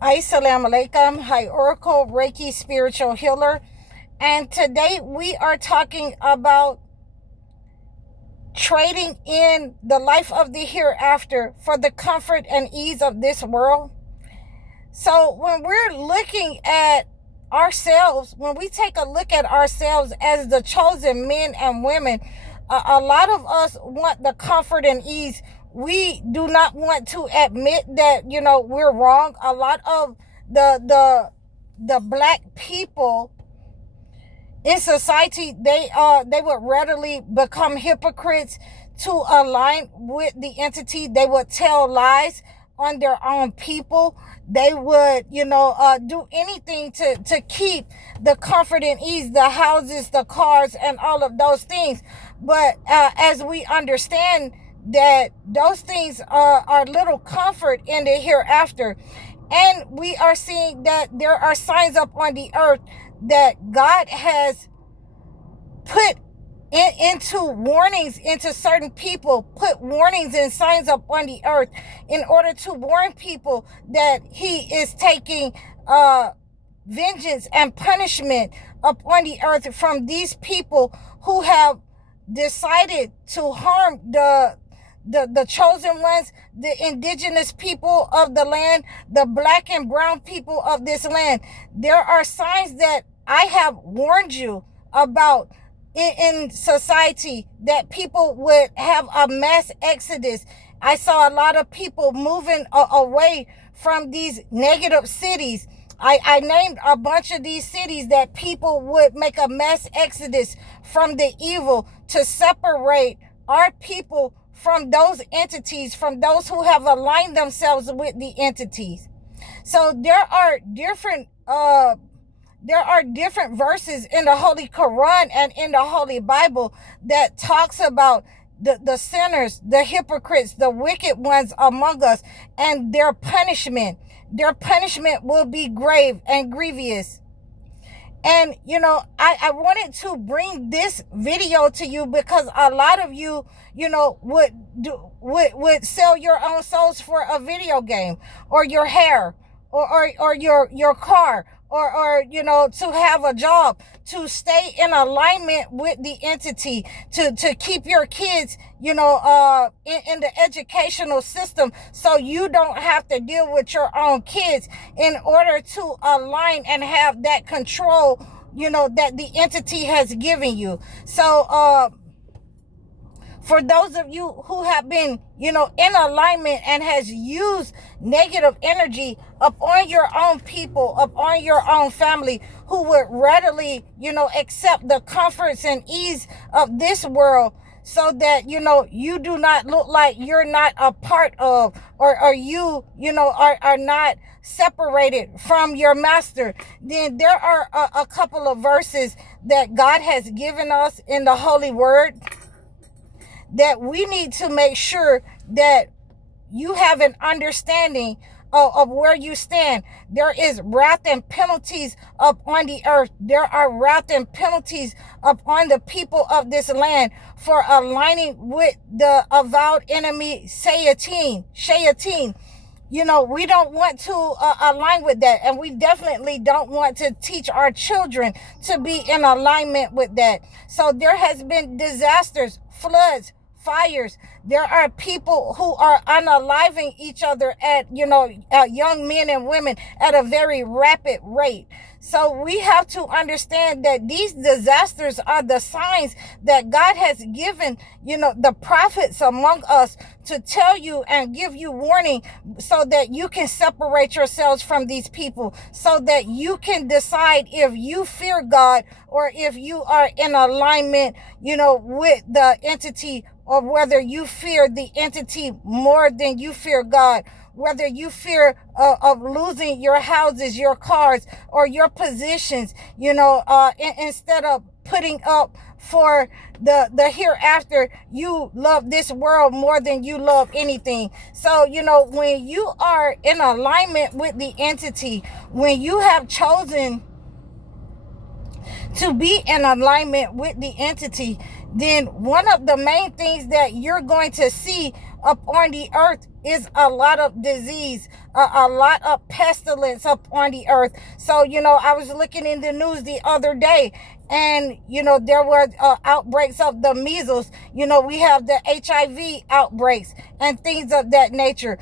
Assalamu alaikum. Hi, Oracle Reiki Spiritual Healer. And today we are talking about trading in the life of the hereafter for the comfort and ease of this world. So when we're looking at ourselves, when we take a look at ourselves as the chosen men and women, a lot of us want the comfort and ease. We do not want to admit that, we're wrong. A lot of the black people in society, they would readily become hypocrites to align with the entity. They would tell lies on their own people. They would, do anything to keep the comfort and ease, the houses, the cars, and all of those things. But as we understand that those things are little comfort in the hereafter, and we are seeing that there are signs up on the earth that God has put into warnings into certain people, put warnings and signs up on the earth in order to warn people that he is taking vengeance and punishment upon the earth from these people who have decided to harm the chosen ones, the indigenous people of the land, the black and brown people of this land. There are signs that I have warned you about in society, that people would have a mass exodus. I saw a lot of people moving away from these negative cities. I named a bunch of these cities that people would make a mass exodus from the evil to separate our people from those entities, from those who have aligned themselves with the entities. So there are different verses in the Holy Quran and in the Holy Bible that talks about the sinners, the hypocrites, the wicked ones among us, and their punishment. Their punishment will be grave and grievous. And, I wanted to bring this video to you because a lot of you, would sell your own souls for a video game, or your hair, or your car, or to have a job, to stay in alignment with the entity, to keep your kids, in the educational system, so you don't have to deal with your own kids, in order to align and have that control, that the entity has given you. So, for those of you who have been, in alignment and has used negative energy upon your own people, upon your own family, who would readily, accept the comforts and ease of this world, so that, you do not look like you're not a part of, or you, are not separated from your master, then there are a couple of verses that God has given us in the Holy Word that we need to make sure that you have an understanding of where you stand. There is wrath and penalties upon the earth. There are wrath and penalties upon the people of this land for aligning with the avowed enemy, Sayeth. We don't want to align with that, and we definitely don't want to teach our children to be in alignment with that. So there has been disasters, floods, fires. There are people who are unaliving each other at, young men and women at a very rapid rate. So we have to understand that these disasters are the signs that God has given, the prophets among us, to tell you and give you warning, so that you can separate yourselves from these people, so that you can decide if you fear God, or if you are in alignment, with the entity, or whether you fear the entity more than you fear God, whether you fear of losing your houses, your cars, or your positions, instead of putting up for the hereafter. You love this world more than you love anything. So, when you are in alignment with the entity, when you have chosen to be in alignment with the entity, then one of the main things that you're going to see upon the earth is a lot of disease, a lot of pestilence up on the earth. So, I was looking in the news the other day, and there were outbreaks of the measles. We have the HIV outbreaks and things of that nature.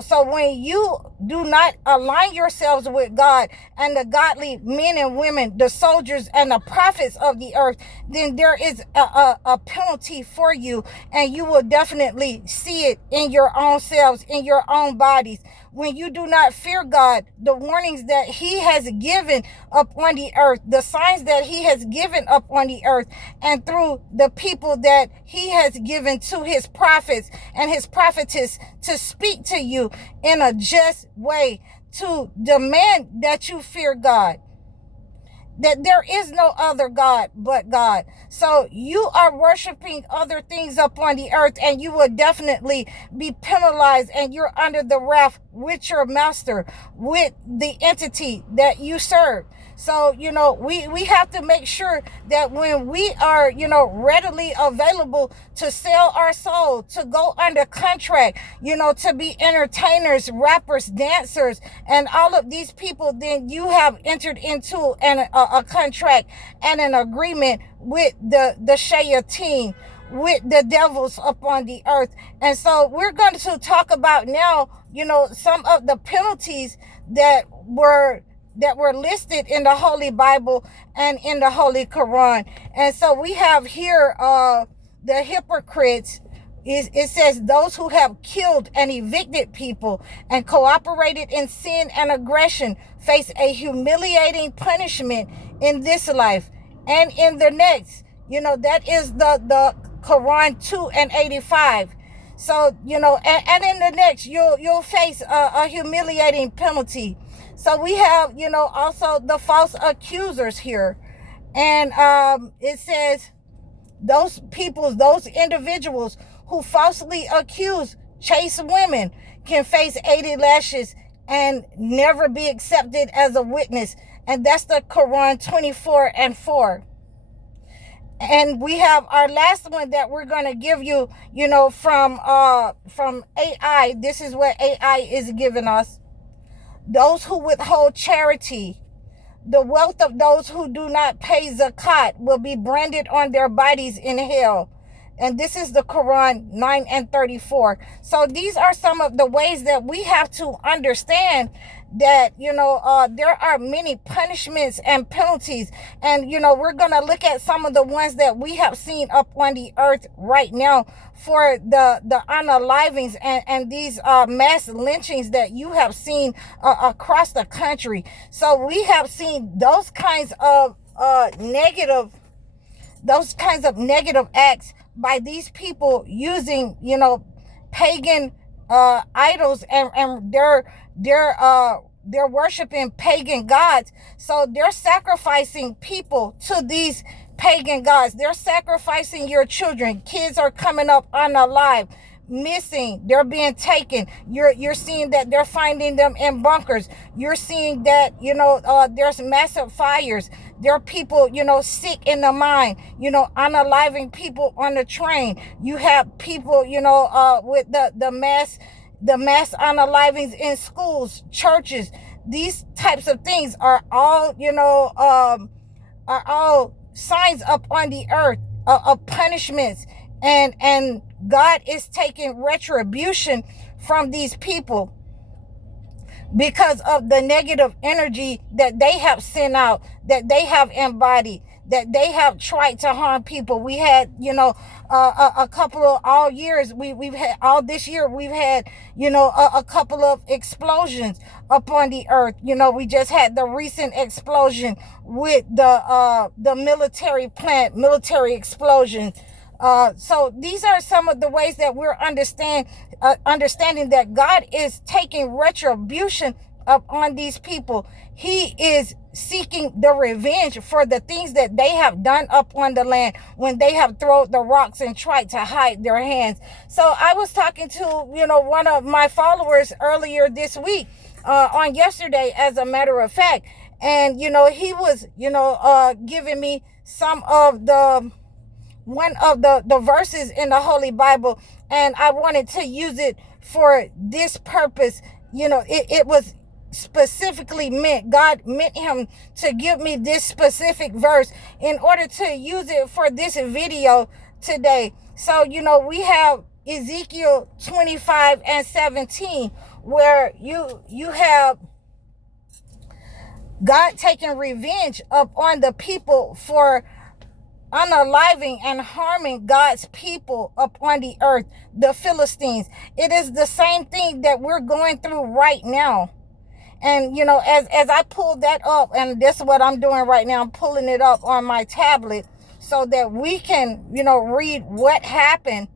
So when you do not align yourselves with God and the godly men and women, the soldiers and the prophets of the earth, then there is a penalty for you, and you will definitely see it in your own selves, in your own bodies. When you do not fear God, the warnings that he has given up on the earth, the signs that he has given up on the earth, and through the people that he has given to his prophets and his prophetess to speak to you in a just way, to demand that you fear God, that there is no other God but God. So you are worshiping other things upon the earth, and you will definitely be penalized, and you're under the wrath with your master, with the entity that you serve. So, we have to make sure that when we are, readily available to sell our soul, to go under contract, to be entertainers, rappers, dancers, and all of these people, then you have entered into a contract and an agreement with the Sayeth, with the devils upon the earth. And so we're going to talk about now, some of the penalties that were listed in the Holy Bible and in the Holy Quran. And so we have here the hypocrites. It says those who have killed and evicted people and cooperated in sin and aggression face a humiliating punishment in this life and in the next. That is the Quran 2:85. So, and in the next, you'll face a humiliating penalty. So we have, also the false accusers here. And it says those individuals who falsely accuse chaste women can face 80 lashes and never be accepted as a witness. And that's the Quran 24:4. And we have our last one that we're going to give you, from AI. This is what AI is giving us. Those who withhold charity, the wealth of those who do not pay zakat will be branded on their bodies in hell. And this is the Quran 9:34. So these are some of the ways that we have to understand that, there are many punishments and penalties. And, we're going to look at some of the ones that we have seen up on the earth right now for the unalivings and these mass lynchings that you have seen across the country. So we have seen those kinds of negative acts by these people using, pagan idols, and they're worshiping pagan gods. So they're sacrificing people to these pagan gods. They're sacrificing your children. Kids are coming up unalive, missing. They're being taken. You're seeing that they're finding them in bunkers. You're seeing that, there's massive fires. There are people, sick in the mind, unaliving people on the train. You have people, with the mass unalivings in schools, churches. These types of things are all, are all signs up on the earth of punishments, and God is taking retribution from these people because of the negative energy that they have sent out, that they have embodied, that they have tried to harm people. We had, a couple of we've had all this year, we've had, a couple of explosions upon the earth. We just had the recent explosion with the military explosion. So these are some of the ways that we're understanding that God is taking retribution upon these people. He is seeking the revenge for the things that they have done up on the land when they have thrown the rocks and tried to hide their hands. So I was talking to, one of my followers earlier this week, on yesterday, as a matter of fact. And, he was, giving me some of one of the verses in the Holy Bible, and I wanted to use it for this purpose it was specifically meant. God meant him to give me this specific verse in order to use it for this video today. So, we have Ezekiel 25 and 17, where you have God taking revenge upon the people for unaliving and harming God's people upon the earth, the Philistines. It is the same thing that we're going through right now. And, as I pulled that up, and this is what I'm doing right now, I'm pulling it up on my tablet so that we can, read what happened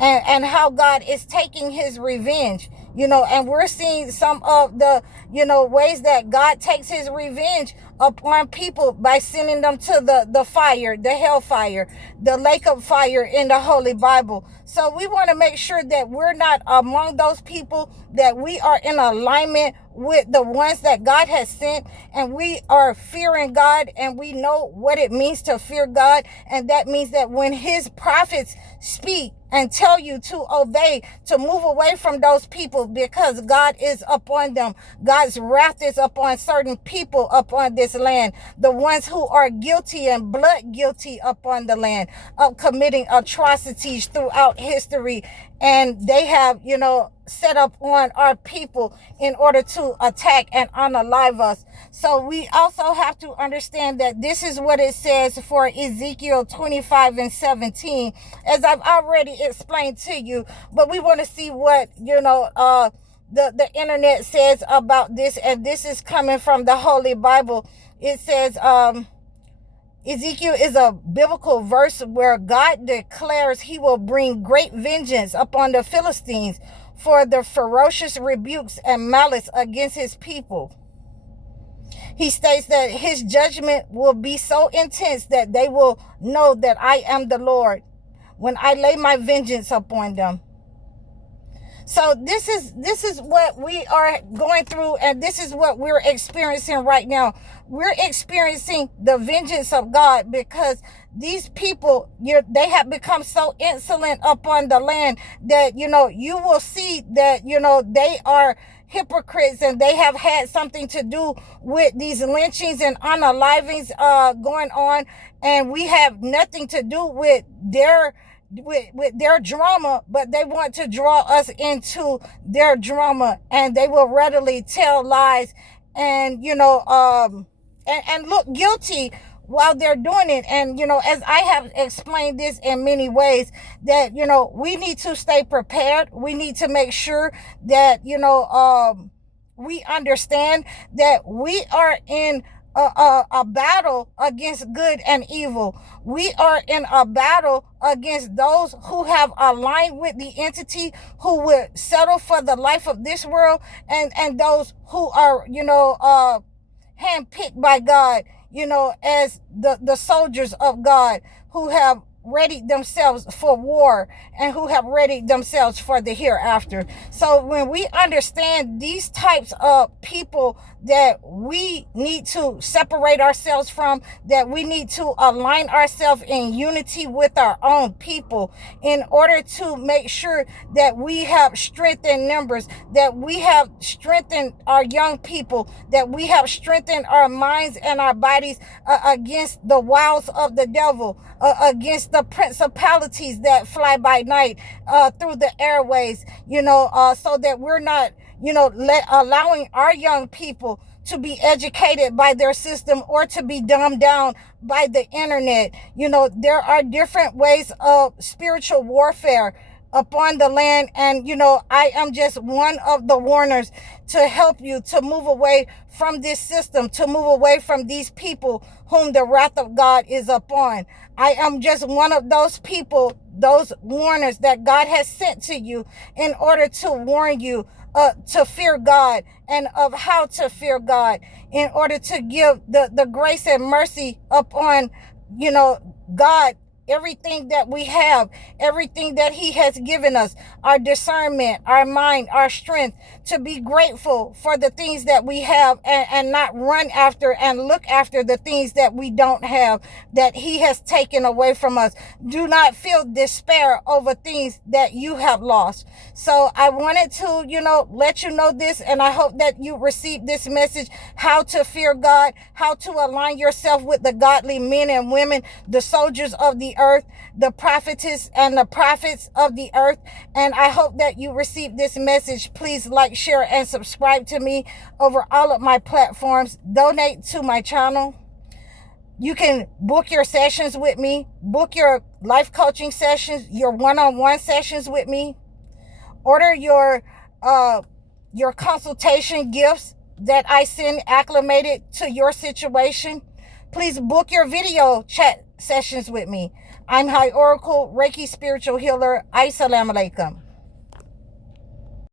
and how God is taking his revenge, and we're seeing some of the, ways that God takes his revenge upon people by sending them to the fire, the hellfire, the lake of fire in the Holy Bible. So we want to make sure that we're not among those people, that we are in alignment with the ones that God has sent, and we are fearing God, and we know what it means to fear God. And that means that when his prophets speak and tell you to obey, to move away from those people, because God is upon them. God's wrath is upon certain people upon this land, the ones who are guilty and blood guilty upon the land of committing atrocities throughout history. And they have, set up on our people in order to attack and unalive us. So we also have to understand that this is what it says for Ezekiel 25 and 17, as I've already explained to you. But we want to see what, the internet says about this. And this is coming from the Holy Bible. It says, Ezekiel is a biblical verse where God declares he will bring great vengeance upon the Philistines for the ferocious rebukes and malice against his people. He states that his judgment will be so intense that they will know that I am the Lord when I lay my vengeance upon them. So this is what we are going through, and this is what we're experiencing right now. We're experiencing the vengeance of God because these people, they have become so insolent upon the land that, you will see that, they are hypocrites, and they have had something to do with these lynchings and unalivings going on, and we have nothing to do with their drama, but they want to draw us into their drama, and they will readily tell lies and and look guilty while they're doing it. And as I have explained this in many ways, that we need to stay prepared. We need to make sure that we understand that we are in a battle against good and evil. We are in a battle against those who have aligned with the entity, who would settle for the life of this world, and those who are, handpicked by God, as the soldiers of God, who have readied themselves for war and who have readied themselves for the hereafter. So when we understand these types of people that we need to separate ourselves from, that we need to align ourselves in unity with our own people in order to make sure that we have strengthened numbers, that we have strengthened our young people, that we have strengthened our minds and our bodies against the wiles of the devil, against the principalities that fly by night through the airways, so that we're not, allowing our young people to be educated by their system or to be dumbed down by the internet. There are different ways of spiritual warfare upon the land, and I am just one of the warners to help you to move away from this system, to move away from these people whom the wrath of God is upon. I am just one of those people, those warners that God has sent to you in order to warn you to fear God, and of how to fear God, in order to give the grace and mercy upon, God everything that we have, everything that he has given us, our discernment, our mind, our strength, to be grateful for the things that we have, and not run after and look after the things that we don't have, that he has taken away from us. Do not feel despair over things that you have lost. So I wanted to, let you know this, and I hope that you receive this message, how to fear God, how to align yourself with the godly men and women, the soldiers of the earth, the prophetess and the prophets of the earth. And I hope that you receive this message. Please like, share, and subscribe to me over all of my platforms. Donate to my channel. You can book your sessions with me, book your life coaching sessions, your one-on-one sessions with me. Order your consultation gifts that I send acclimated to your situation. Please book your video chat sessions with me. I'm High Oracle, Reiki Spiritual Healer. Assalamu alaikum.